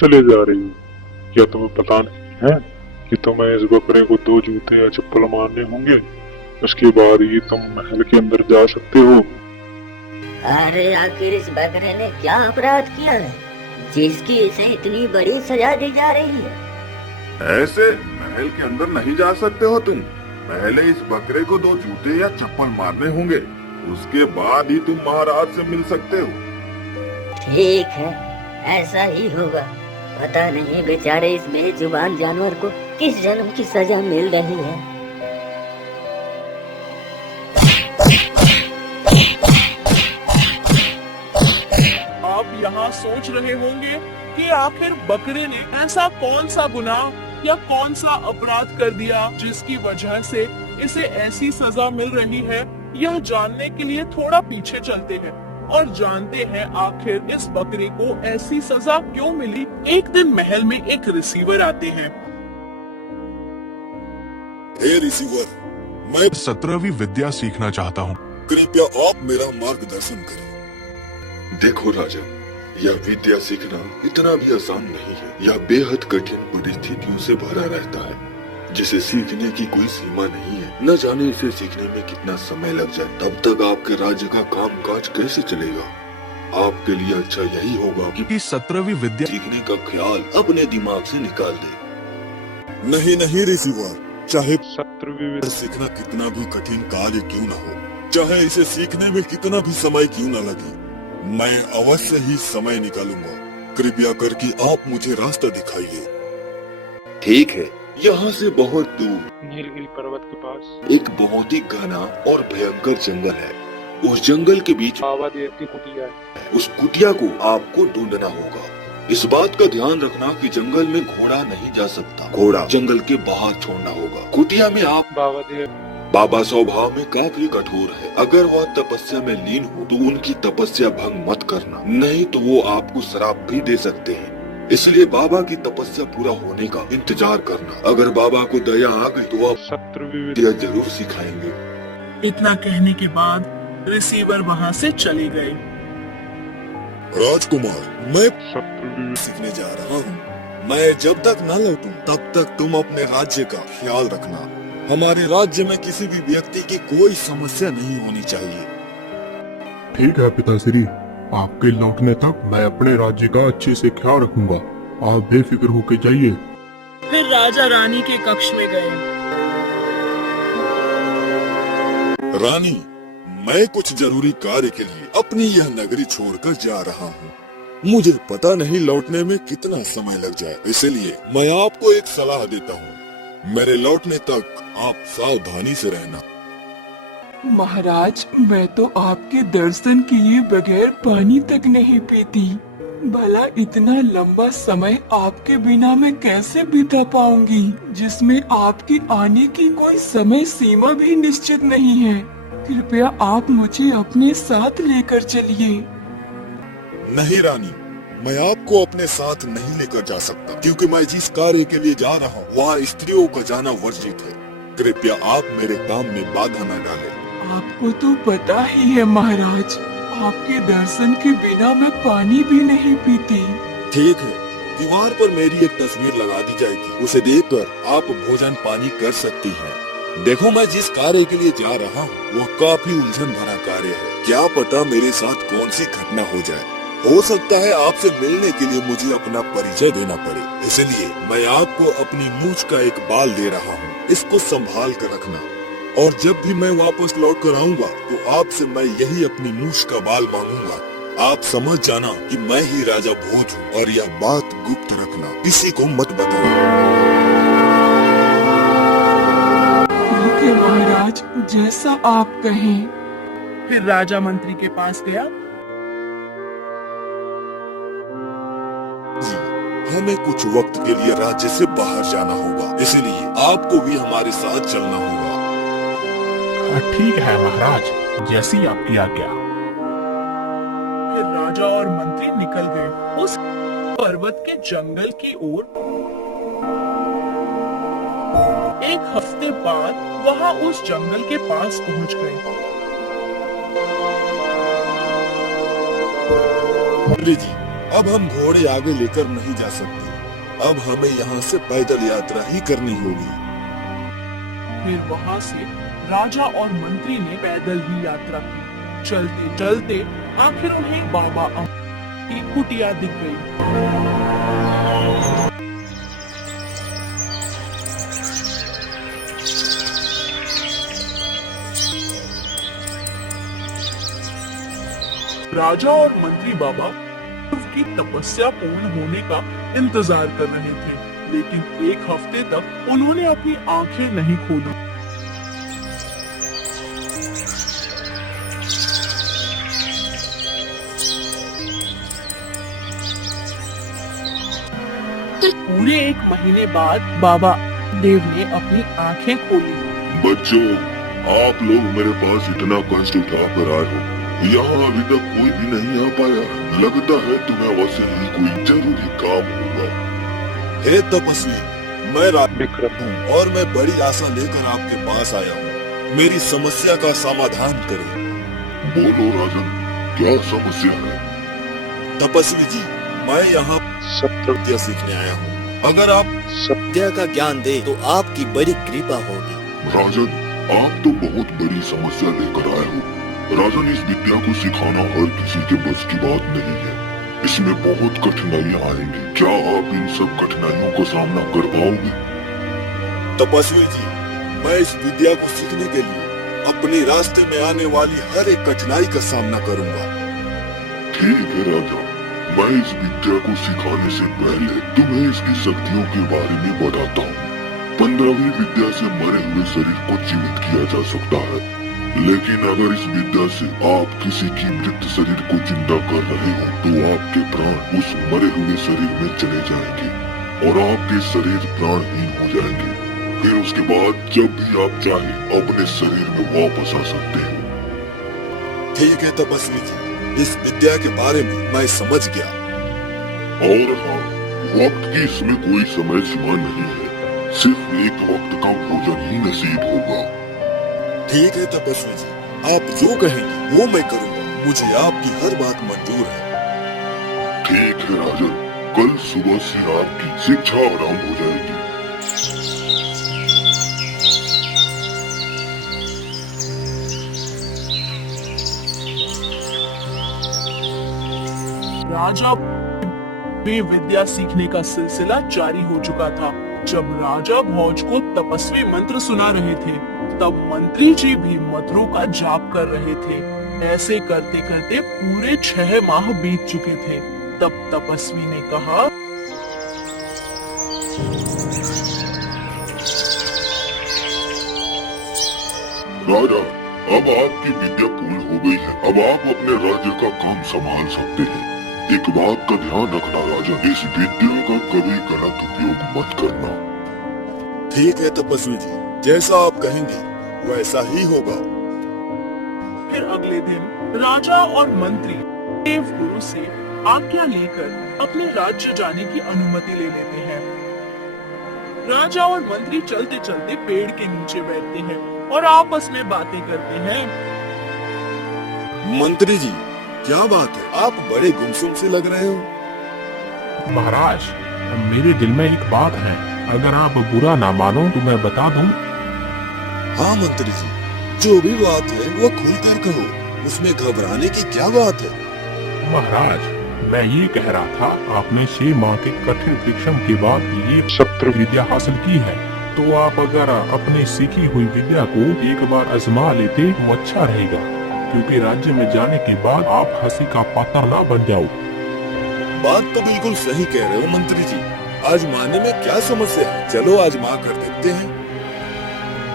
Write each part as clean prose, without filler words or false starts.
चले जा रही हो? क्या तुम्हें पता नहीं है कि तुम्हें इस बकरे को 2 जूते या चप्पल मारने होंगे? उसके बाद ही तुम महल के अंदर जा सकते हो। अरे आखिर इस बकरे ने क्या अपराध किया है जिसकी इसे इतनी बड़ी सजा दी जा रही है? ऐसे महल के अंदर नहीं जा सकते हो तुम। पहले इस बकरे को 2 जूते या चप्पल मारने होंगे, उसके बाद ही तुम महाराज से मिल सकते हो। ठीक है, ऐसा ही होगा। पता नहीं बेचारे इस बेजुबान जानवर को किस जन्म की सजा मिल रही है। आप यहाँ सोच रहे होंगे कि आखिर बकरे ने ऐसा कौन सा गुनाह या कौन सा अपराध कर दिया जिसकी वजह से इसे ऐसी सजा मिल रही है। यह जानने के लिए थोड़ा पीछे चलते हैं और जानते हैं आखिर इस बकरे को ऐसी सजा क्यों मिली। एक दिन महल में एक रिसीवर आते हैं। हे रिसीवर, मैं 17वीं विद्या सीखना चाहता हूँ। कृपया आप मेरा मार्गदर्शन करें। देखो राजा, यह विद्या सीखना इतना भी आसान नहीं है। यह बेहद कठिन परिस्थितियों से भरा रहता है, जिसे सीखने की कोई सीमा नहीं है। न जाने इसे सीखने में कितना समय लग जाए। तब तक आपके राज्य का कामकाज कैसे चलेगा? आपके लिए अच्छा यही होगा कि 17वीं विद्या सीखने का ख्याल अपने दिमाग से निकाल दे। नहीं नहीं रिसीवर, चाहे 17वीं विद्या सीखना कितना भी कठिन कार्य क्यों न हो, चाहे इसे सीखने में कितना भी समय क्यों न लगे, मैं अवश्य ही समय निकालूंगा। कृपया करके आप मुझे रास्ता दिखाइए। ठीक है, यहाँ से बहुत दूर नीलगिरी पर्वत के पास एक बहुत ही घना और भयंकर जंगल है। उस जंगल के बीच बाबा देव की कुटिया है। उस कुटिया को आपको ढूंढना होगा। इस बात का ध्यान रखना कि जंगल में घोड़ा नहीं जा सकता। घोड़ा जंगल के बाहर छोड़ना होगा। कुटिया में आप बाबा देव बाबा स्वभाव में काफी कठोर है। अगर वह तपस्या में लीन हो तो उनकी तपस्या भंग मत करना, नहीं तो वो आपको श्राप भी दे सकते हैं। इसलिए बाबा की तपस्या पूरा होने का इंतजार करना। अगर बाबा को दया आ गई तो वह 17वीं विद्या विद्या जरूर सिखाएंगे। इतना कहने के बाद रिसीवर वहाँ से चले गए। राजकुमार, मैं 17वीं सीखने जा रहा हूँ। मैं जब तक न लौटूं तब तक तुम अपने राज्य का ख्याल रखना। हमारे राज्य में किसी भी व्यक्ति की कोई समस्या नहीं होनी चाहिए। ठीक है पिताश्री, आपके लौटने तक मैं अपने राज्य का अच्छे से ख्याल रखूंगा। आप बेफिक्र होकर जाइए। फिर राजा रानी के कक्ष में गए। रानी, मैं कुछ जरूरी कार्य के लिए अपनी यह नगरी छोड़कर जा रहा हूँ। मुझे पता नहीं लौटने में कितना समय लग जाए, इसलिए मैं आपको एक सलाह देता हूँ। मेरे लौटने तक आप सावधानी से रहना। महाराज, मैं तो आपके दर्शन किए बगैर पानी तक नहीं पीती। भला इतना लंबा समय आपके बिना मैं कैसे बिता पाऊंगी, जिसमें आपके आने की कोई समय सीमा भी निश्चित नहीं है। कृपया आप मुझे अपने साथ लेकर चलिए। नहीं रानी, मैं आपको अपने साथ नहीं लेकर जा सकता, क्योंकि मैं जिस कार्य के लिए जा रहा हूँ वहाँ स्त्रियों का जाना वर्जित है। कृपया आप मेरे काम में बाधा न डालें। आपको तो पता ही है महाराज, आपके दर्शन के बिना मैं पानी भी नहीं पीती। ठीक है, दीवार पर मेरी एक तस्वीर लगा दी जाएगी। उसे देखकर आप भोजन पानी कर सकती हैं। देखो, मैं जिस कार्य के लिए जा रहा हूँ वह काफी उलझन भरा कार्य है। क्या पता मेरे साथ कौन सी घटना हो जाए। हो सकता है आपसे मिलने के लिए मुझे अपना परिचय देना पड़े, इसलिए मैं आपको अपनी मूंछ का एक बाल दे रहा हूँ। इसको संभाल कर रखना, और जब भी मैं वापस लौट कर आऊंगा तो आपसे मैं यही अपनी मूंछ का बाल मांगूंगा। आप समझ जाना कि मैं ही राजा भोज हूँ, और यह बात गुप्त रखना, किसी को मत बताना। ठीक है महाराज, जैसा आप कहें। फिर राजा मंत्री के पास गया। हमें कुछ वक्त के लिए राज्य से बाहर जाना होगा, इसलिए आपको भी हमारे साथ चलना होगा। ठीक है महाराज, जैसी आपकी आज्ञा। फिर राजा और मंत्री निकल गए उस पर्वत के जंगल की ओर। एक हफ्ते बाद वहां उस जंगल के पास पहुंच गए। मंत्री जी, अब हम घोड़े आगे लेकर नहीं जा सकते। अब हमें यहाँ से पैदल यात्रा ही करनी होगी। फिर वहाँ से राजा और मंत्री ने पैदल ही यात्रा की। चलते चलते आखिर उन्हें बाबा अमर की कुटिया दिख गई। राजा और मंत्री बाबा की तपस्या पूर्ण होने का इंतजार कर रहे थे, लेकिन एक हफ्ते तक उन्होंने अपनी आंखें नहीं खोली। पूरे 1 महीने बाद बाबा देव ने अपनी आंखें खोली। बच्चों, आप लोग मेरे पास इतना कष्ट उठा कर आए हो, यहाँ अभी तक कोई भी नहीं आ पाया। लगता है तुम्हें वैसे ही कोई जरूरी काम होगा। हे तपस्वी, मैं विक्रम हूँ और मैं बड़ी आशा लेकर आपके पास आया हूँ। मेरी समस्या का समाधान करें। बोलो राजन, क्या समस्या है? तपस्वी जी, मैं यहाँ सत्य विद्या सीखने आया हूँ। अगर आप विद्या का ज्ञान दे तो आपकी बड़ी कृपा होगी। राजन, आप तो बहुत बड़ी समस्या लेकर आए हो। राजन, इस विद्या को सिखाना हर किसी के बस की बात नहीं है। इसमें बहुत कठिनाइयाँ आएंगी। क्या आप इन सब कठिनाइयों का सामना कर पाओगे? तपस्वी जी, मैं इस विद्या को सीखने के लिए अपने रास्ते में आने वाली हर एक कठिनाई का सामना करूंगा। ठीक है राजा, मैं इस विद्या को सिखाने से पहले तुम्हें इसकी शक्तियों के बारे में बताता हूँ। 15वीं विद्या से मरे हुए शरीर को जीवित किया जा सकता है, लेकिन अगर इस विद्या से आप किसी की मृत शरीर को जिंदा कर रहे हो तो आपके प्राण उस मरे हुए शरीर में चले जाएंगे और आपके शरीर प्राणहीन हो जाएंगे। फिर उसके बाद जब भी आप चाहे अपने शरीर में वापस आ सकते हो। ठीक है तपस्वी जी, इस विद्या के बारे में मैं समझ गया। और हाँ, वक्त की इसमें कोई समय सीमा नहीं है, सिर्फ एक वक्त का भोजन ही नसीब होगा। ठीक है तपस्वी जी, आप जो कहेंगे वो मैं करूँगा। मुझे आपकी हर बात मंजूर है। ठीक है राजन, कल सुबह से आपकी शिक्षा आरंभ हो जाएगी। राजा में विद्या सीखने का सिलसिला जारी हो चुका था। जब राजा भोज को तपस्वी मंत्र सुना रहे थे, तब मंत्री जी भी मंत्रों का जाप कर रहे थे। ऐसे करते करते पूरे 6 माह बीत चुके थे। तब तपस्वी ने कहा, राजा, अब आपकी विद्या पूर्ण हो गई है। अब आप अपने राज्य का काम संभाल सकते हैं। एक बात का ध्यान रखना राजा, इस विद्या का कभी गलत उपयोग मत करना। ठीक है तपस्वी जी, जैसा आप कहेंगे वैसा ही होगा। फिर अगले दिन राजा और मंत्री देव गुरु से आज्ञा लेकर अपने राज्य जाने की अनुमति ले लेते हैं। राजा और मंत्री चलते चलते पेड़ के नीचे बैठते हैं और आपस में बातें करते हैं। मंत्री जी, क्या बात है, आप बड़े गुमसुम से लग रहे हो। महाराज, मेरे दिल में एक बात है, अगर आप बुरा ना मानो तो मैं बता दूं। हाँ मंत्री जी, जो भी बात है वो खुलकर कहो, उसमें घबराने की क्या बात है। महाराज, मैं ये कह रहा था, आपने 6 माह के कठिन परिश्रम के बाद ये शस्त्र विद्या हासिल की है, तो आप अगर अपनी सीखी हुई विद्या को एक बार आजमा लेते तो अच्छा रहेगा, क्योंकि राज्य में जाने के बाद आप हंसी का पात्र ना बन जाओ। बात तो बिल्कुल सही कह रहे हो मंत्री जी, आजमाने में क्या समस्या है, चलो आजमा कर देखते हैं।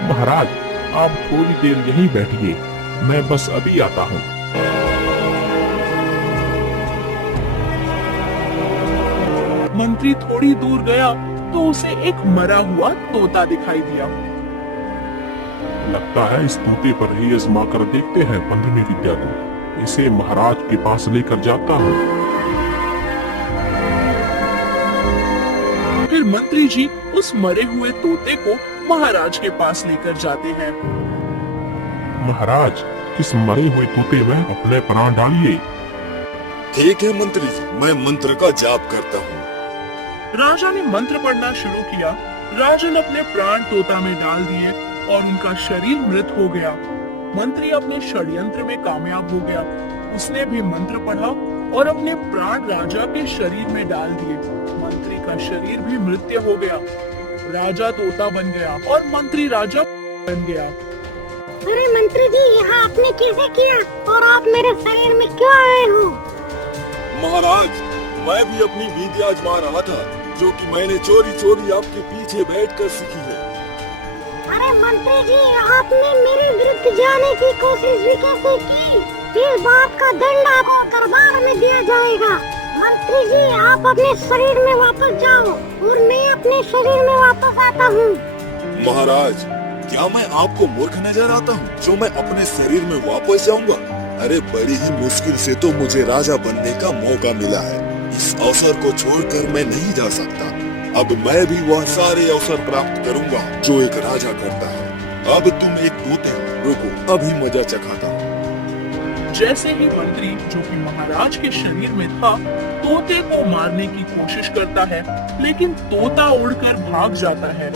महाराज, आप थोड़ी देर यहीं बैठिए, मैं बस अभी आता हूँ। मंत्री थोड़ी दूर गया तो उसे एक मरा हुआ तोता दिखाई दिया। लगता है इस तोते पर ही आजमा कर देखते हैं 15वीं विद्या को। इसे महाराज के पास लेकर जाता हूँ। फिर मंत्री जी उस मरे हुए तोते को महाराज के पास लेकर जाते हैं। महाराज, इस मरे हुए तोते में अपने प्राण डालिए। ठीक है मंत्री जी, मैं मंत्र का जाप करता हूँ। राजा ने मंत्र पढ़ना शुरू किया। राजन अपने प्राण तोता में डाल दिए और उनका शरीर मृत हो गया। मंत्री अपने षड्यंत्र में कामयाब हो गया। उसने भी मंत्र पढ़ा और अपने प्राण राजा के शरीर में डाल दिए। मंत्री का शरीर भी मृत्य हो गया। राजा तोता बन गया और मंत्री राजा बन गया। अरे मंत्री जी, यहाँ आपने कैसे किया और आप मेरे शरीर में क्यों आए हो? महाराज, मैं भी अपनी विद्या आजमा रहा था, जो कि मैंने चोरी चोरी आपके पीछे बैठकर सीखी है। अरे मंत्री जी, आपने मेरे विरुद्ध जाने की कोशिश भी कैसे की? इस बात का दंड आपको दरबार में दिया जाएगा। मंत्री जी, आप अपने शरीर में वापस जाओ और मैं अपने शरीर में वापस आता हूँ। महाराज, क्या मैं आपको मूर्ख नजर आता हूँ जो मैं अपने शरीर में वापस जाऊंगा? अरे बड़ी ही मुश्किल से तो मुझे राजा बनने का मौका मिला है। इस अवसर को छोड़कर मैं नहीं जा सकता। अब मैं भी वह सारे अवसर प्राप्त करूंगा जो एक राजा करता है। अब तुम एक तोते हो, रुको अभी मजा चखाता हूँ। जैसे ही मंत्री, जो कि महाराज के शरीर में था, तोते को मारने की कोशिश करता है, लेकिन तोता उड़कर भाग जाता है।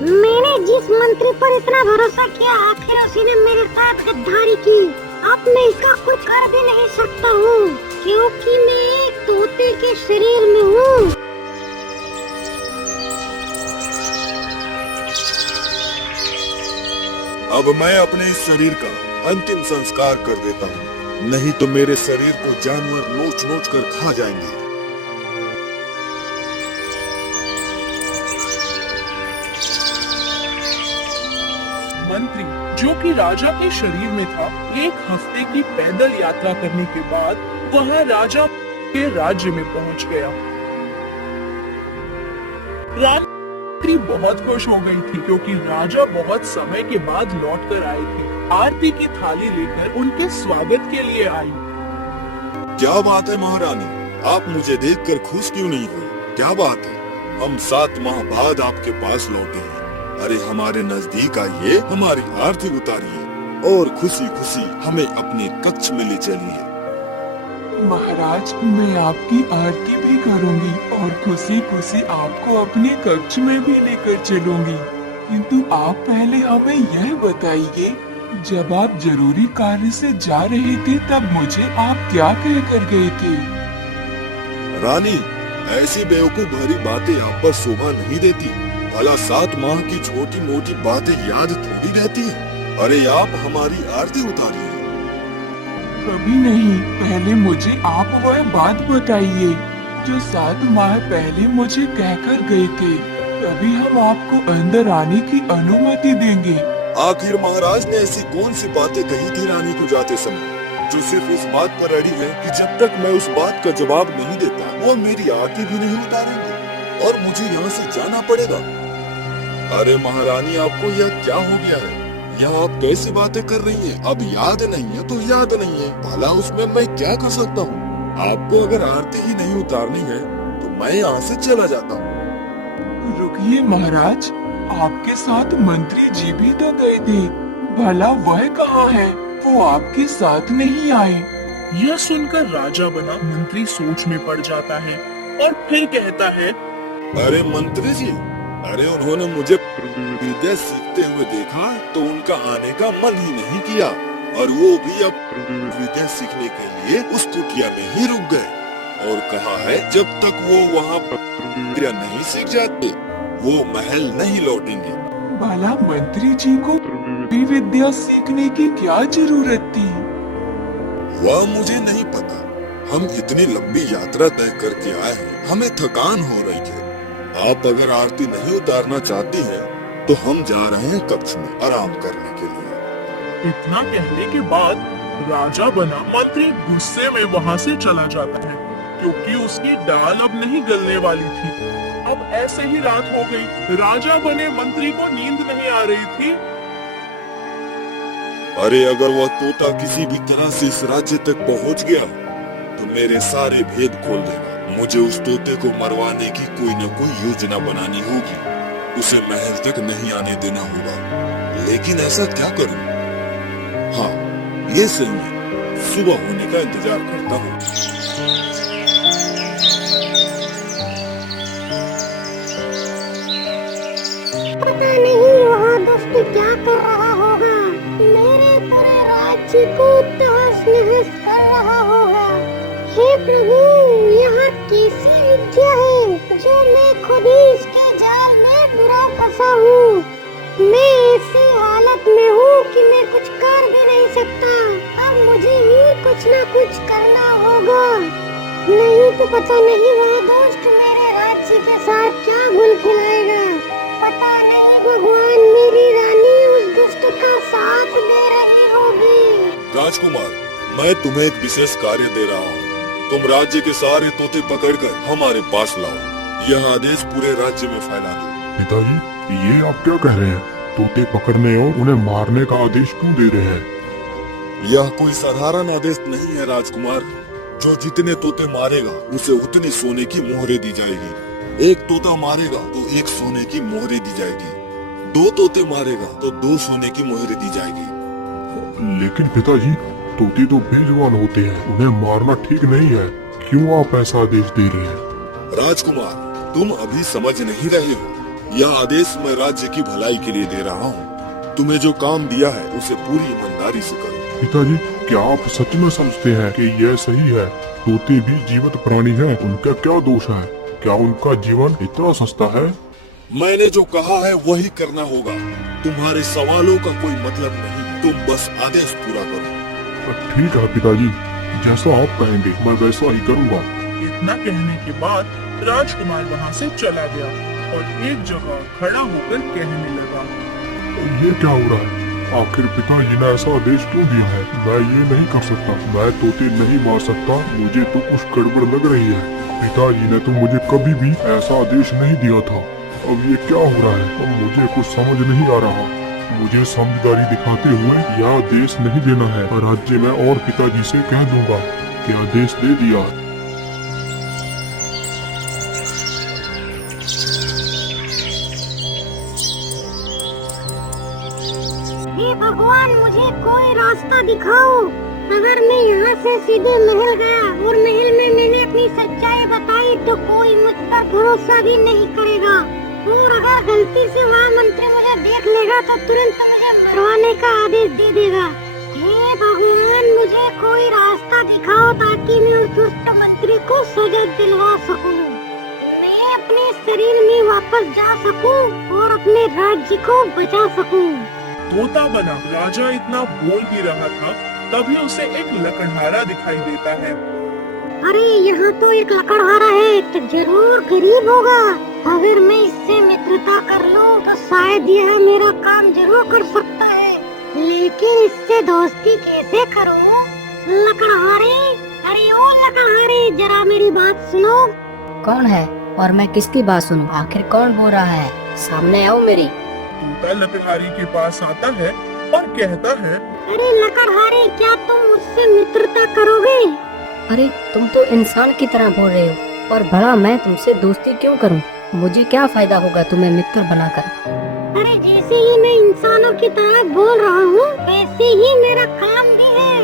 मैंने जिस मंत्री पर इतना भरोसा किया, आखिर उसी ने मेरे साथ गद्दारी की। अब मैं इसका कुछ कर भी नहीं सकता हूँ, क्योंकि मैं एक तोते के शरीर में हूँ। अब मैं अपने इस शरीर का अंतिम संस्कार कर देता हूँ, नहीं तो मेरे शरीर को जानवर नोच नोच कर खा जाएंगे। मंत्री, जो कि राजा के शरीर में था, 1 हफ्ते की पैदल यात्रा करने के बाद वह राजा के राज्य में पहुंच गया। रानी बहुत खुश हो गई थी, क्योंकि राजा बहुत समय के बाद लौट कर आए थे। आरती की थाली लेकर उनके स्वागत के लिए आई। क्या बात है महारानी, आप मुझे देखकर खुश क्यों नहीं हुई? क्या बात है, हम 7 माह बाद आपके पास लौटे हैं। अरे हमारे नजदीक आइए, हमारी आरती उतारिए और खुशी खुशी हमें अपने कक्ष में ले चलिए। महाराज, मैं आपकी आरती भी करूंगी और खुशी खुशी आपको अपने कक्ष में भी लेकर चलूंगी। किंतु आप पहले हमें यह बताइए, जब आप जरूरी कार्य से जा रहे थे तब मुझे आप क्या कह कर गए थे? रानी, ऐसी बेवकूफ भरी बातें आप पर शोभा नहीं देती। भला 7 माह की छोटी मोटी बातें याद थोड़ी रहती है। अरे आप हमारी आरती उतारिए। कभी नहीं, पहले मुझे आप वह बात बताइए जो 7 माह पहले मुझे कहकर गए थे। तभी हम आपको अंदर आने की अनुमति देंगे। आखिर महाराज ने ऐसी कौन सी बातें कही थी रानी को जाते समय, जो सिर्फ इस बात पर अड़ी है कि जब तक मैं उस बात का जवाब नहीं देता, वो मेरी आरती भी नहीं उतारेंगे और मुझे यहाँ से जाना पड़ेगा। अरे महारानी, आपको यह क्या हो गया है? यह आप कैसी बातें कर रही हैं? अब याद नहीं है तो याद नहीं है, भला उसमें मैं क्या कर सकता हूँ? आपको अगर आरती ही नहीं उतारनी है तो मैं यहाँ से चला जाता हूँ। रुकिए महाराज, आपके साथ मंत्री जी भी तो गए थे, भला वह कहाँ है? वो आपके साथ नहीं आए। यह सुनकर राजा बना मंत्री सोच में पड़ जाता है और फिर कहता है, अरे मंत्री जी, अरे उन्होंने मुझे विद्या सीखते हुए देखा तो उनका आने का मन ही नहीं किया, और वो भी अब विद्या सीखने के लिए उस कुटिया में ही रुक गए और कहा है जब तक वो वहाँ विद्या नहीं सीख जाते वो महल नहीं लौटेंगे। भला मंत्री जी को विद्या सीखने की क्या जरूरत थी? वह मुझे नहीं पता। हम इतनी लंबी यात्रा तय करके आए हैं, हमें थकान हो रही है। आप अगर आरती नहीं उतारना चाहती हैं, तो हम जा रहे हैं कक्ष में आराम करने के लिए। इतना कहने के बाद राजा बना मंत्री गुस्से में वहाँ से चला जाता है, क्योंकि उसकी दाल अब नहीं गलने वाली थी। अब ऐसे ही रात हो गई। राजा बने मंत्री को नींद नहीं आ रही थी। अरे अगर वह तोता किसी भी तरह से इस राज्य तक पहुंच गया तो मेरे सारे भेद खोल देगा। मुझे उस तोते को मरवाने की कोई न कोई योजना बनानी होगी। उसे महल तक नहीं आने देना होगा। लेकिन ऐसा क्या करूं? हाँ, ये सही है। सुबह होने का इंतजार करता हूँ। पता नहीं वहाँ दुष्ट क्या कर रहा होगा, मेरे पूरे राज्य को तहस नहस कर रहा होगा। हे प्रभु, यहाँ कैसी विद्या है जो मैं खुद ही इसके जाल में बुरा फंसा हूँ। मैं ऐसी हालत में हूँ कि मैं कुछ कर भी नहीं सकता। अब मुझे ही कुछ न कुछ करना होगा, नहीं तो पता नहीं वह दुष्ट मेरे राज्य के साथ क्या गुल खिलाएगा। पता नहीं भगवान मेरी रानी उस दुष्ट का साथ दे रही होगी। राजकुमार, मैं तुम्हें एक विशेष कार्य दे रहा हूँ। तुम राज्य के सारे तोते पकड़कर हमारे पास लाओ। यह आदेश पूरे राज्य में फैला दो। पिताजी, ये आप क्या कह रहे हैं? तोते पकड़ने और उन्हें मारने का आदेश क्यों दे रहे हैं? यह कोई साधारण आदेश नहीं है राजकुमार। जो जितने तोते मारेगा उसे उतनी सोने की मोहरें दी जाएगी। एक तोता मारेगा तो एक सोने की मोहरें दी जाएगी। 2 तोते मारेगा तो 2 सोने की मोहरें दी जाएगी। लेकिन पिताजी, तोते तो बेजुबान होते हैं, उन्हें मारना ठीक नहीं है। क्यों आप ऐसा आदेश दे रहे हैं? राजकुमार, तुम अभी समझ नहीं रहे हो। यह आदेश मैं राज्य की भलाई के लिए दे रहा हूँ। तुम्हें जो काम दिया है उसे पूरी ईमानदारी से करो। पिताजी, क्या आप सच में समझते हैं कि यह सही है? तोते भी जीवित प्राणी हैं, उनका क्या दोष है? क्या उनका जीवन इतना सस्ता है? मैंने जो कहा है वही करना होगा। तुम्हारे सवालों का कोई मतलब नहीं, तुम बस आदेश पूरा करो। ठीक है पिताजी, जैसा आप कहेंगे मैं वैसा ही करूँगा। इतना कहने के बाद राजकुमार वहाँ से चला गया और एक जगह खड़ा होकर कहने लगा, ये क्या हो रहा है? आखिर पिताजी ने ऐसा आदेश क्यों दिया है? मैं ये नहीं कर सकता, मैं तोते नहीं मार सकता। मुझे तो कुछ गड़बड़ लग रही है। पिताजी ने तो मुझे कभी भी ऐसा आदेश नहीं दिया था। अब ये क्या हो रहा है? अब मुझे कुछ समझ नहीं आ रहा। मुझे समझदारी दिखाते हुए यह आदेश नहीं देना है। राज्य में और पिताजी से कह दूंगा कि आदेश दे दिया। हे भगवान, मुझे कोई रास्ता दिखाओ। अगर मैं यहाँ से सीधे महल गया और महल में मैंने अपनी सच्चाई बताई तो कोई मुझ पर भरोसा भी नहीं करेगा, और अगर गलती से वहाँ मंत्री मुझे देख लेगा तो तुरंत मुझे मरवाने का आदेश दे देगा। हे भगवान, मुझे कोई रास्ता दिखाओ ताकि मैं उस दुष्ट मंत्री को सजा दिलवा सकूं। मैं अपने शरीर में वापस जा सकूं और अपने राज्य को बचा सकूं। तोता बना राजा इतना बोल भी रहा था, तभी उसे एक लकड़हारा दिखाई देता है। अरे, यहाँ तो एक लकड़हारा है, तो जरूर गरीब होगा। अगर मैं इससे मित्रता कर लूं तो शायद यह मेरा काम जरूर कर सकता है। लेकिन इससे दोस्ती कैसे करूं? लकड़हारे, अरे ओ लकड़हारे, जरा मेरी बात सुनो। कौन है और मैं किसकी बात सुनूं? आखिर कौन बोल रहा है? सामने आओ मेरी। तोता लकड़हारी के पास आता है और कहता है, अरे लकड़हारे, क्या तुम मुझसे मित्रता करोगे? अरे तुम तो इंसान की तरह बोल रहे हो, और भला मैं तुमसे दोस्ती क्यों करूं? मुझे क्या फायदा होगा तुम्हें मित्र बनाकर? अरे जैसे ही मैं इंसानों की तरह बोल रहा हूँ वैसे ही मेरा काम भी है।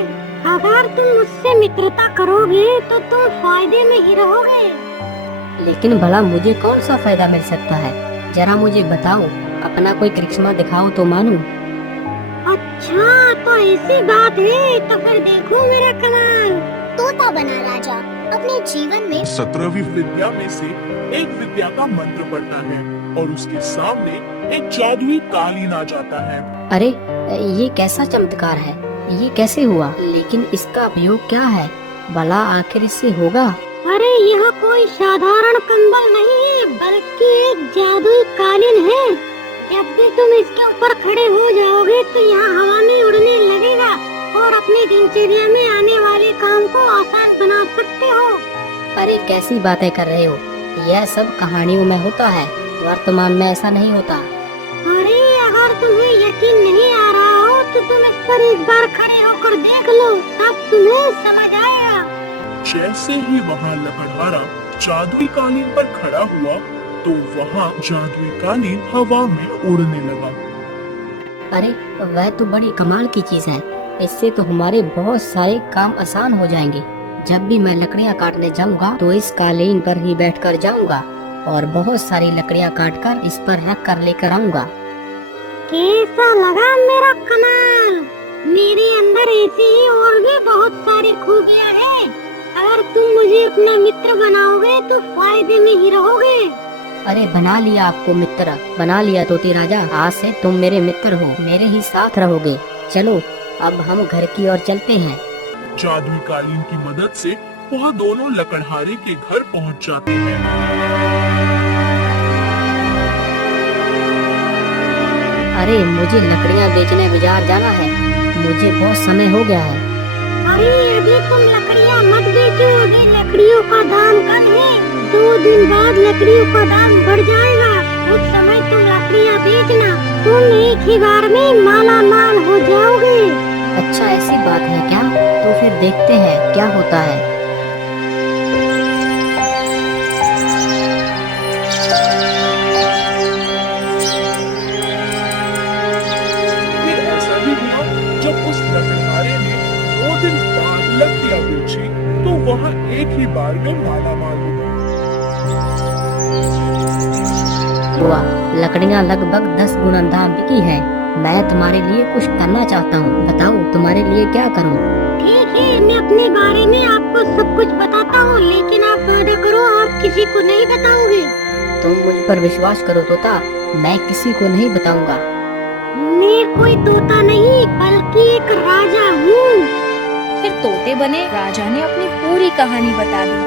अगर तुम मुझसे मित्रता करोगे तो तुम फायदे में ही रहोगे। लेकिन भला मुझे कौन सा फायदा मिल सकता है? जरा मुझे बताओ, अपना कोई करिश्मा दिखाओ तो मानूं। अच्छा, तो ऐसी बात है, तो फिर देखो मेरा कमाल। तोता बना राजा अपने जीवन में 17वीं विद्या में से एक विद्या का मंत्र पढ़ता है और उसके सामने एक जादुई कालीन आ जाता है। अरे ये कैसा चमत्कार है? ये कैसे हुआ? लेकिन इसका उपयोग क्या है? भला आखिर इससे होगा? अरे यह कोई साधारण कंबल नहीं है, बल्कि एक जादुई कालीन है। जब भी तुम इसके ऊपर खड़े हो जाओगे तो यहाँ हवा में उड़ने लगेगा और अपनी दिनचर्या में आने वाले काम को आसान बना सकते हो। अरे कैसी बातें कर रहे हो? यह सब कहानियों में होता है, वर्तमान में ऐसा नहीं होता। अरे अगर तुम्हें यकीन नहीं आ रहा हो तो तुम इस पर एक बार खड़े होकर देख लो, तब तुम्हें समझ आएगा। जैसे ही वहाँ लकड़हारा जादुई कालीन पर खड़ा हुआ तो वहाँ जादुई कालीन हवा में उड़ने लगा। अरे वह तो बड़ी कमाल की चीज है। इससे तो हमारे बहुत सारे काम आसान हो जाएंगे। जब भी मैं लकड़ियाँ काटने जाऊंगा तो इस कालीन पर ही बैठकर जाऊंगा और बहुत सारी लकड़ियाँ काटकर इस पर रख कर लेकर आऊंगा। कैसा लगा मेरा कमाल? मेरे अंदर ऐसी ही और भी बहुत सारी खूबियाँ हैं। अगर तुम मुझे अपना मित्र बनाओगे तो फायदे में ही रहोगे। अरे बना लिया आपको मित्र, बना लिया तोते राजा। आज से तुम मेरे मित्र हो, मेरे ही साथ रहोगे। चलो अब हम घर की ओर चलते हैं। जादुई कालीन की मदद से वह दोनों लकड़हारे के घर पहुंच जाते हैं। अरे मुझे लकड़ियाँ बेचने बाजार जाना है, मुझे बहुत समय हो गया है। अरे अभी तुम लकड़ियाँ मत बेचो, अभी लकड़ियों का दाम कम है। 2 दिन बाद लकड़ियों का दाम बढ़ जाएगा। उस समय तुम लकड़ियाँ बेचना, तुम एक ही बार में माला माल हो जाओगे। अच्छा ऐसी बात है क्या? तो फिर देखते हैं क्या होता है। फिर ऐसा भी हुआ, जब उस लकड़हारे ने 2 दिन बाद लकड़ियाँ बेची तो वह एक ही बार में माला माल हो गया। हुआ लकड़ियाँ लगभग 10 गुना दाम बिकी है। मैं तुम्हारे लिए कुछ करना चाहता हूँ, बताओ तुम्हारे लिए क्या करूँ? ठीक है, मैं अपने बारे में आपको सब कुछ बताता हूँ, लेकिन आप वादा करो आप किसी को नहीं बताओगे। तुम मुझ पर विश्वास करो तोता, मैं किसी को नहीं बताऊंगा। मैं कोई तोता नहीं बल्कि एक राजा हूँ। फिर तोते बने राजा ने अपनी पूरी कहानी बता दी।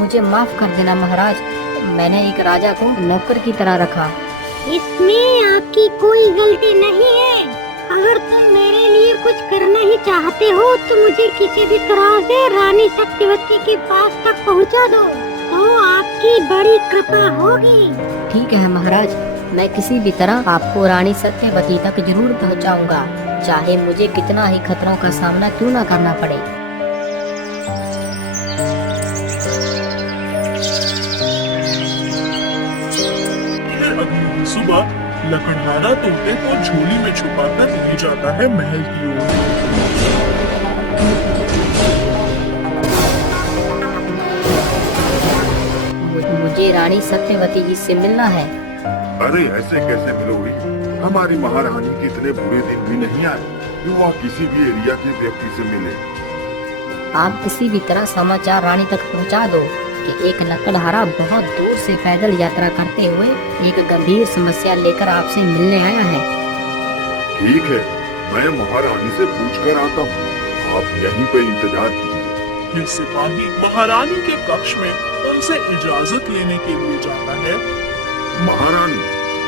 मुझे माफ कर देना महाराज, मैंने एक राजा को नौकर की तरह रखा। इसमें आपकी कोई गलती नहीं है। अगर तुम मेरे लिए कुछ करना ही चाहते हो तो मुझे किसी भी तरह से रानी सत्यवती के पास तक पहुंचा दो, तो आपकी बड़ी कृपा होगी। ठीक है महाराज, मैं किसी भी तरह आपको रानी सत्यवती तक जरूर पहुंचाऊंगा, चाहे मुझे कितना ही खतरों का सामना क्यों न करना पड़े। अगली सुबह लकड़हारा तोते को झोली में छुपाकर ले जाता है महल की ओर। मुझे रानी सत्यवती जी से मिलना है। अरे ऐसे कैसे मिलोगी? हमारी महारानी के इतने बुरे दिन भी नहीं आए कि वह किसी भी एरिया के व्यक्ति से मिले। आप किसी भी तरह समाचार रानी तक पहुंचा दो कि एक लकड़हारा बहुत दूर से पैदल यात्रा करते हुए एक गंभीर समस्या लेकर आपसे मिलने आया है। ठीक है, मैं महारानी से पूछ कर आता हूँ, आप यहीं पे इंतजार कीजिए। फिर सिपाही महारानी के कक्ष में उनसे इजाजत लेने के लिए जाता है। महारानी,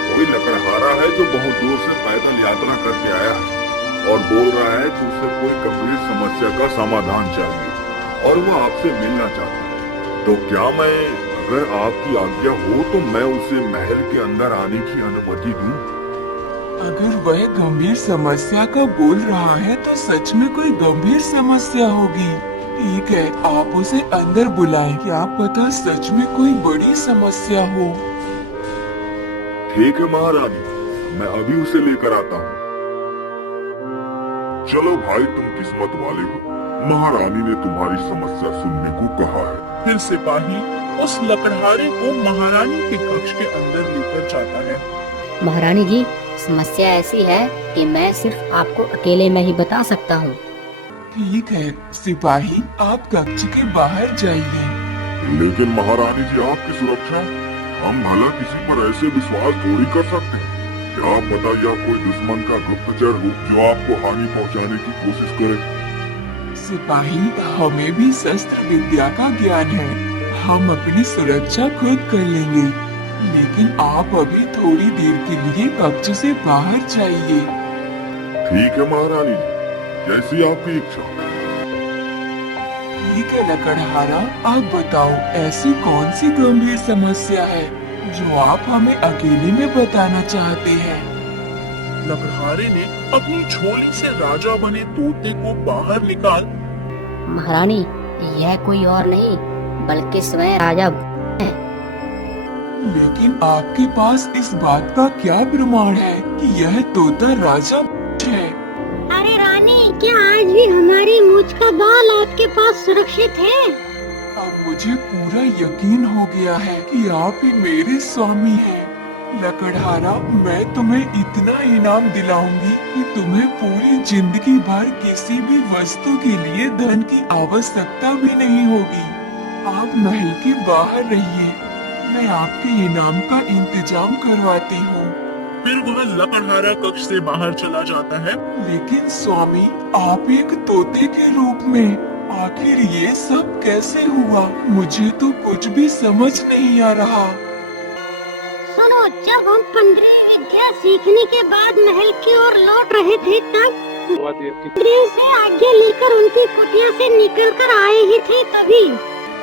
कोई लकड़हारा है जो बहुत दूर से पैदल यात्रा करके आया है और बोल रहा है कि उसे कोई गंभीर समस्या का समाधान चाहिए और वह आपसे मिलना चाहता है। तो क्या मैं, अगर आपकी आज्ञा हो तो मैं उसे महल के अंदर आने की अनुमति दूं? अगर वह गंभीर समस्या का बोल रहा है तो सच में कोई गंभीर समस्या होगी। ठीक है, आप उसे अंदर बुलाएं, क्या पता सच में कोई बड़ी समस्या हो। ठीक है महारानी, मैं अभी उसे लेकर आता हूँ। चलो भाई, तुम किस्मत वाले हो, महारानी ने तुम्हारी समस्या सुनने को कहा है। फिर सिपाही उस लकड़हारे को महारानी के कक्ष के अंदर लेकर जाता है। महारानी जी, समस्या ऐसी है कि मैं सिर्फ आपको अकेले में ही बता सकता हूँ। ठीक है सिपाही, आप कक्ष के बाहर जाइए। लेकिन महारानी जी, आपकी सुरक्षा, हम भला किसी पर ऐसे विश्वास थोड़ी कर सकते हैं। क्या पता यह कोई दुश्मन का गुप्तचर हो जो आपको हानि पहुंचाने की कोशिश करे। सिपाही, हमें भी शस्त्र विद्या का ज्ञान है, हम अपनी सुरक्षा खुद कर लेंगे, लेकिन आप अभी थोड़ी देर के लिए कक्ष से बाहर जाइए। ठीक है महारानी, जैसी आपकी इच्छा। ठीक है लकड़हारा, आप बताओ ऐसी कौन सी गंभीर समस्या है जो आप हमें अकेले में बताना चाहते हैं। लकड़हारे ने अपनी झोली से राजा बने तोते को बाहर निकाल। महारानी, यह कोई और नहीं बल्कि स्वयं राजा है। लेकिन आपके पास इस बात का क्या प्रमाण है कि यह तोता राजा है? अरे रानी, क्या आज भी हमारी मूंछ का बाल आपके पास सुरक्षित है? अब मुझे पूरा यकीन हो गया है कि आप ही मेरे स्वामी हैं। लकड़हारा, मैं तुम्हें इतना इनाम दिलाऊंगी कि तुम्हें पूरी जिंदगी भर किसी भी वस्तु के लिए धन की आवश्यकता भी नहीं होगी। आप महल के बाहर रहिए, मैं आपके इनाम का इंतजाम करवाती हूँ। फिर वह लकड़हारा कक्ष से बाहर चला जाता है। लेकिन स्वामी, आप एक तोते के रूप में, आखिर ये सब कैसे हुआ? मुझे तो कुछ भी समझ नहीं आ रहा। सुनो, जब हम 15वीं विद्या सीखने के बाद महल की ओर लौट रहे थे तब इंद्रियों से आज्ञा लेकर उनकी कुटिया से निकलकर आए ही थे तभी।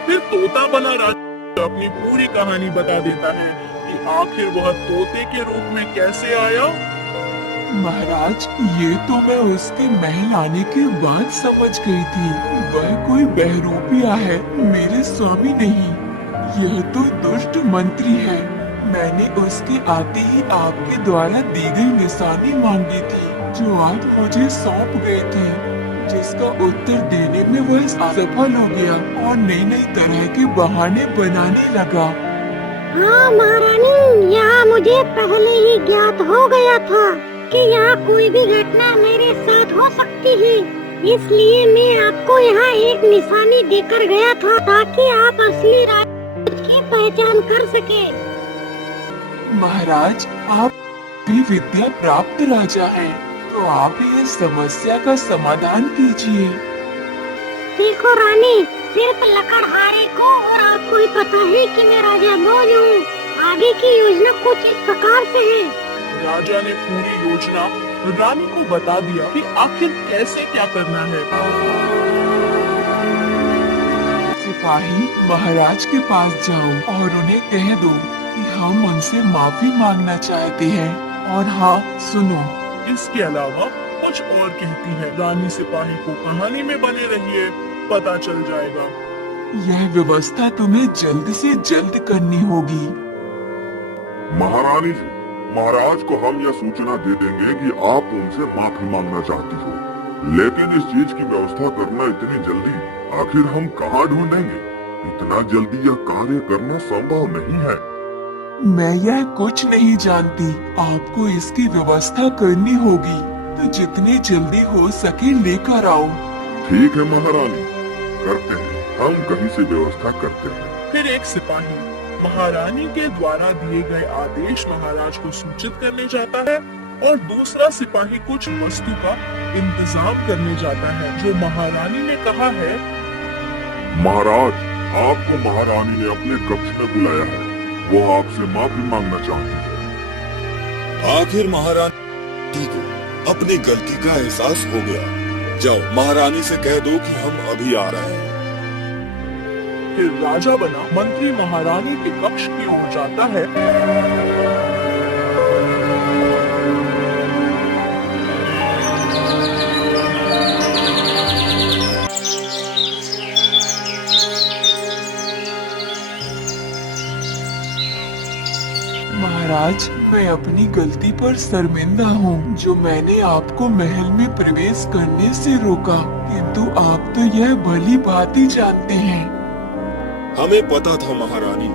फिर तोता बना राजा अपनी पूरी कहानी बता देता है कि आखिर वह तोते के रूप में कैसे आया। महाराज, ये तो मैं उसके महल आने के बाद समझ गई थी। वह कोई बहरूपिया है, मेरे स्वामी नहीं। यह तो दुष्ट मंत्री है। मैंने उसके आते ही आपके द्वारा दी गई निशानी मांगी थी जो आज मुझे सौंप गए थे, जिसका उत्तर देने में वह असफल हो गया और नई नई तरह के बहाने बनाने लगा। हाँ महारानी, यहाँ मुझे पहले ही ज्ञात हो गया था कि यहाँ कोई भी घटना मेरे साथ हो सकती है, इसलिए मैं आपको यहाँ एक निशानी देकर गया था ताकि आप असली राजा की पहचान कर सके। महाराज, आप भी विद्या प्राप्त राजा हैं, तो आप ही इस समस्या का समाधान कीजिए। देखो रानी, सिर्फ लकड़हारे को और आपको ही पता है कि मैं राजा भोज हूँ। आगे की योजना कुछ इस प्रकार से है। राजा ने पूरी योजना रानी को बता दिया कि आखिर कैसे क्या करना है। सिपाही, महाराज के पास जाओ और उन्हें कह दो कि हम उनसे माफी मांगना चाहते हैं। और हाँ सुनो, इसके अलावा कुछ और कहती है। रानी सिपाही को कहानी में बने रहिए, पता चल जाएगा। यह व्यवस्था तुम्हें जल्द से जल्द करनी होगी। महारानी जी, महाराज को हम यह सूचना दे देंगे कि आप उनसे माफी मांगना चाहती हो, लेकिन इस चीज की व्यवस्था करना इतनी जल्दी आखिर हम कहाँ ढूंढेंगे? इतना जल्दी यह कार्य करना संभव नहीं है। मैं यह कुछ नहीं जानती, आपको इसकी व्यवस्था करनी होगी, तो जितनी जल्दी हो सके लेकर आओ। ठीक है महारानी, करते हैं, हम कहीं से व्यवस्था करते हैं। फिर एक सिपाही महारानी के द्वारा दिए गए आदेश महाराज को सूचित करने जाता है और दूसरा सिपाही कुछ वस्तु का इंतजाम करने जाता है जो महारानी ने कहा है। महाराज, आपको महारानी ने अपने कक्ष में बुलाया है, वो आपसे माफी मांगना चाहती है। आखिर महारानी को अपनी गलती का एहसास हो गया। जाओ, महारानी से कह दो कि हम अभी आ रहे हैं। फिर राजा बना मंत्री महारानी के कक्ष की ओर जाता है। महाराज, मैं अपनी गलती पर शर्मिंदा हूँ जो मैंने आपको महल में प्रवेश करने से रोका, किंतु आप तो यह भली भांति ही जानते हैं। हमें पता था महारानी,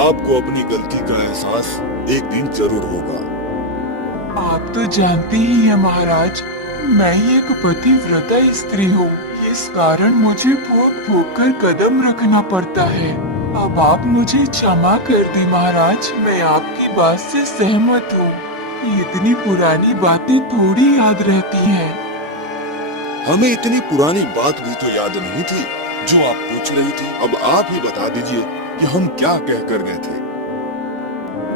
आपको अपनी गलती का एहसास एक दिन जरूर होगा। आप तो जानते ही हैं महाराज, मैं एक पतिव्रता स्त्री हूँ, इस कारण मुझे फूक फूक कर कदम रखना पड़ता है। अब आप मुझे क्षमा कर दी महाराज, मैं आपकी बात से सहमत हूँ। इतनी पुरानी बातें थोड़ी याद रहती हैं। हमें इतनी पुरानी बात भी तो याद नहीं थी जो आप पूछ रही थी। अब आप ही बता दीजिए कि हम क्या कह कर गए थे।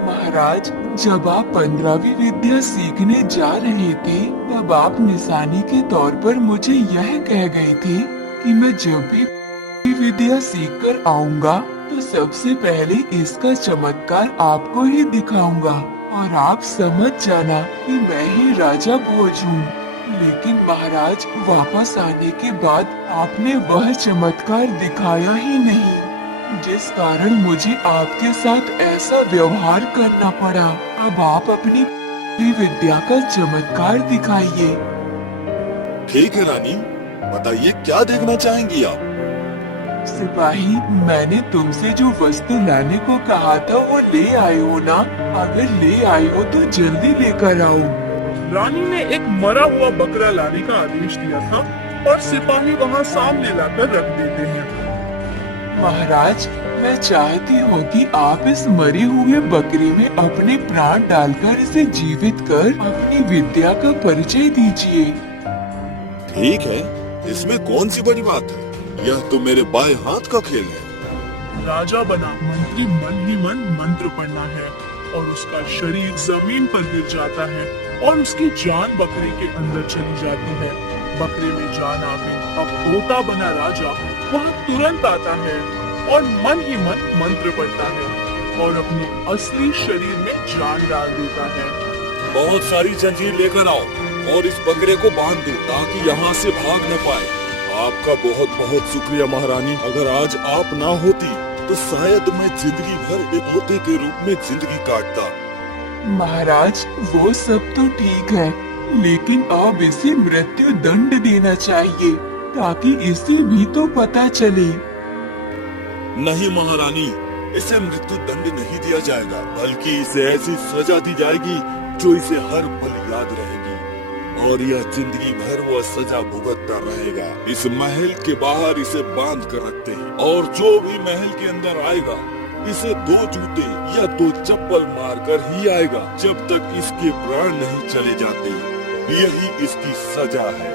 महाराज, जब आप 15वीं विद्या सीखने जा रहे थे तब आप निशानी के तौर पर मुझे यह कह गए थे कि मैं जब भी विद्या सीख कर आऊंगा तो सबसे पहले इसका चमत्कार आपको ही दिखाऊंगा और आप समझ जाना कि मैं ही राजा भोज हूँ। लेकिन महाराज, वापस आने के बाद आपने वह चमत्कार दिखाया ही नहीं, जिस कारण मुझे आपके साथ ऐसा व्यवहार करना पड़ा। अब आप अपनी विद्या का चमत्कार दिखाइए। ठीक है रानी, बताइए क्या देखना चाहेंगी आप? सिपाही, मैंने तुमसे जो वस्तु लाने को कहा था वो ले आए हो ना? अगर ले आए हो तो जल्दी लेकर आओ। रानी ने एक मरा हुआ बकरा लाने का आदेश दिया था और सिपाही वहाँ सामने लाकर रख देते हैं। महाराज, मैं चाहती हूँ कि आप इस मरे हुए बकरे में अपने प्राण डालकर इसे जीवित कर अपनी विद्या का परिचय दीजिए। ठीक है, इसमें कौन सी बड़ी बात है? यह तो मेरे बाएं हाथ का खेल है। राजा बना मंत्री मन ही मन मंत्र पढ़ना है और उसका शरीर जमीन पर गिर जाता है और उसकी जान बकरे के अंदर चली जाती है। बकरे में जान आ गई। अब तोता बना राजा वह तुरंत आता है और मन ही मन मंत्र पढ़ता है और अपने असली शरीर में जान डाल देता है। बहुत सारी जंजीर लेकर आओ और इस बकरे को बांध दो ताकि यहाँ से भाग न पाए। आपका बहुत बहुत शुक्रिया महारानी। अगर आज आप ना होती तो शायद मैं जिंदगी भर एक पोते के रूप में जिंदगी काटता। महाराज, वो सब तो ठीक है, लेकिन अब इसे मृत्यु दंड देना चाहिए ताकि इसे भी तो पता चले। नहीं महारानी, इसे मृत्यु दंड नहीं दिया जाएगा, बल्कि इसे ऐसी सजा दी जाएगी जो इसे हर पल याद रहेगी और यह जिंदगी भर वह सजा भुगतता रहेगा। इस महल के बाहर इसे बांध कर रखते हैं और जो भी महल के अंदर आएगा इसे 2 जूते या 2 चप्पल मारकर ही आएगा जब तक इसके प्राण नहीं चले जाते। यही इसकी सजा है।